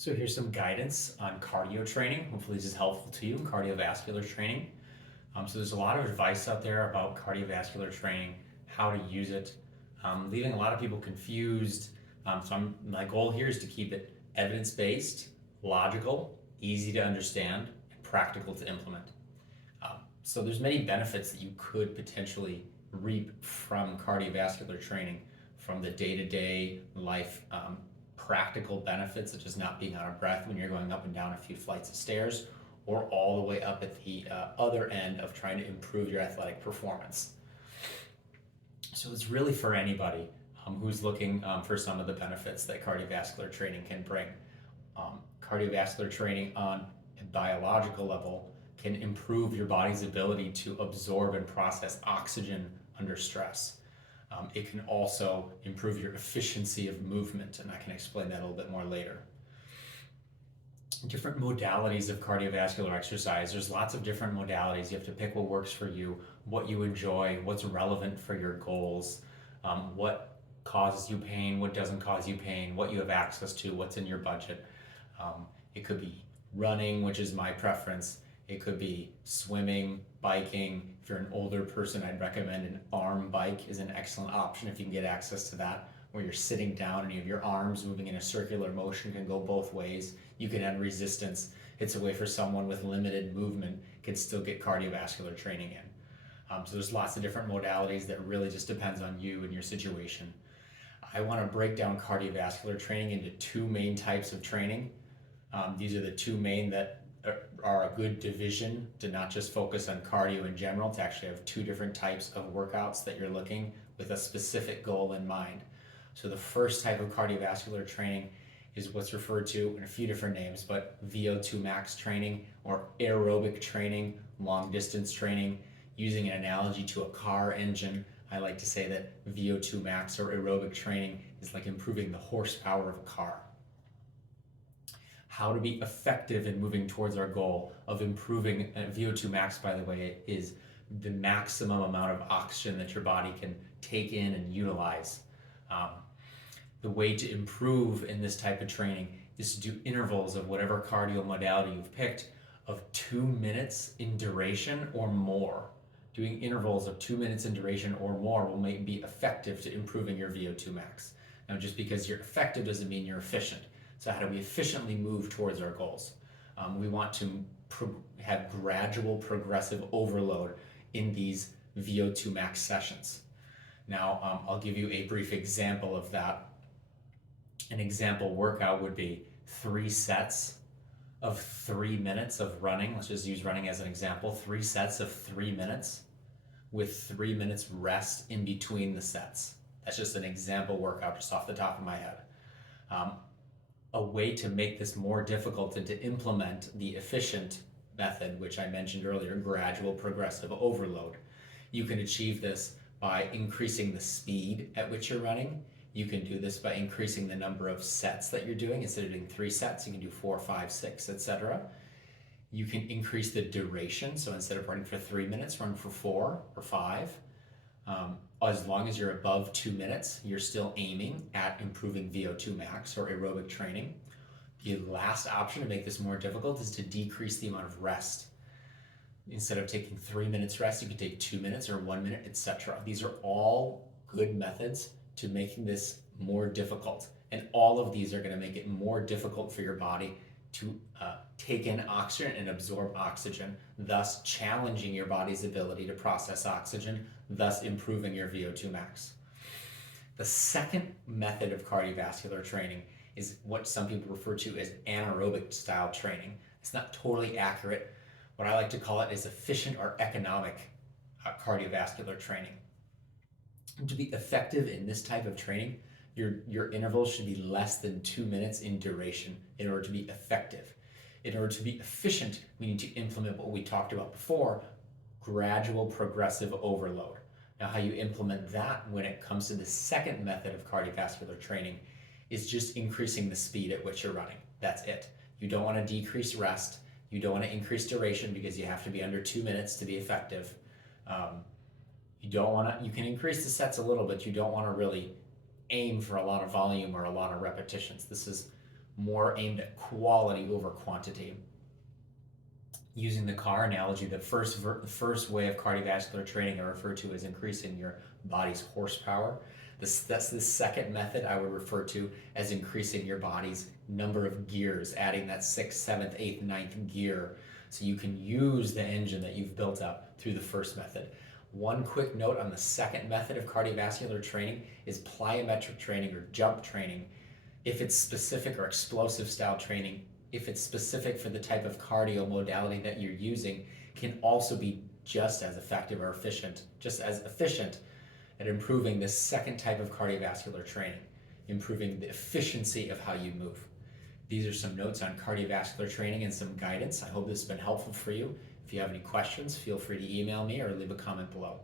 So here's some guidance on cardio training. Hopefully this is helpful to you in cardiovascular training. So there's a lot of advice out there about cardiovascular training, how to use it, leaving a lot of people confused. My goal here is to keep it evidence-based, logical, easy to understand, and practical to implement. So there's many benefits that you could potentially reap from cardiovascular training, from the day-to-day life practical benefits, such as not being out of breath when you're going up and down a few flights of stairs, or all the way up at the other end of trying to improve your athletic performance. So it's really for anybody who's looking for some of the benefits that cardiovascular training can bring. Cardiovascular training on a biological level can improve your body's ability to absorb and process oxygen under stress. It can also improve your efficiency of movement, and I can explain that a little bit more later. Different modalities of cardiovascular exercise. There's lots of different modalities. You have to pick what works for you, what you enjoy, what's relevant for your goals, what causes you pain, what doesn't cause you pain, what you have access to, what's in your budget. It could be running, which is my preference. It could be swimming, biking. If you're an older person, I'd recommend an arm bike is an excellent option if you can get access to that, where you're sitting down and you have your arms moving in a circular motion, can go both ways. You can add resistance. It's a way for someone with limited movement can still get cardiovascular training in. So there's lots of different modalities that really just depends on you and your situation. I want to break down cardiovascular training into two main types of training. These are the two main that are a good division to not just focus on cardio in general, to actually have two different types of workouts that you're looking with a specific goal in mind. So the first type of cardiovascular training is what's referred to in a few different names, but VO2 max training or aerobic training, long distance training. Using an analogy to a car engine, I like to say that VO2 max or aerobic training is like improving the horsepower of a car. How to be effective in moving towards our goal of improving VO2 max, by the way, is the maximum amount of oxygen that your body can take in and utilize. The way to improve in this type of training is to do intervals of whatever cardio modality you've picked of 2 minutes in duration or more. Doing intervals of 2 minutes in duration or more will be effective to improving your VO2 max. Now, just because you're effective doesn't mean you're efficient. So how do we efficiently move towards our goals? We want to have gradual progressive overload in these VO2 max sessions. Now, I'll give you a brief example of that. An example workout would be 3 sets of 3 minutes of running. Let's just use running as an example. 3 sets of 3 minutes with 3 minutes rest in between the sets. That's just an example workout just off the top of my head. A way to make this more difficult and to implement the efficient method, which I mentioned earlier, gradual progressive overload. You can achieve this by increasing the speed at which you're running. You can do this by increasing the number of sets that you're doing. Instead of doing 3 sets, you can do 4, 5, 6, etc. You can increase the duration. So instead of running for 3 minutes, run for 4 or 5. As long as you're above 2 minutes, you're still aiming at improving VO2 max or aerobic training. The last option to make this more difficult is to decrease the amount of rest. Instead of taking 3 minutes rest, you can take 2 minutes or 1 minute, etc. These are all good methods to making this more difficult. And all of these are going to make it more difficult for your body to take in oxygen and absorb oxygen, thus challenging your body's ability to process oxygen, thus improving your VO2 max. The second method of cardiovascular training is what some people refer to as anaerobic style training. It's not totally accurate. What I like to call it is efficient or economic cardiovascular training. And to be effective in this type of training, your intervals should be less than 2 minutes in duration in order to be effective. In order to be efficient, we need to implement what we talked about before, gradual progressive overload. Now, how you implement that when it comes to the second method of cardiovascular training is just increasing the speed at which you're running. That's it. You don't want to decrease rest. You don't want to increase duration because you have to be under 2 minutes to be effective. You can increase the sets a little bit. You don't want to really aim for a lot of volume or a lot of repetitions. This is more aimed at quality over quantity. Using the car analogy, the first way of cardiovascular training I refer to as increasing your body's horsepower. That's the second method I would refer to as increasing your body's number of gears, adding that 6th, 7th, 8th, 9th gear so you can use the engine that you've built up through the first method. One quick note on the second method of cardiovascular training is plyometric training or jump training. If it's specific, or explosive style training, if it's specific for the type of cardio modality that you're using, can also be just as effective or efficient at improving this second type of cardiovascular training, improving the efficiency of how you move. These are some notes on cardiovascular training and some guidance. I hope this has been helpful for you. If you have any questions, feel free to email me or leave a comment below.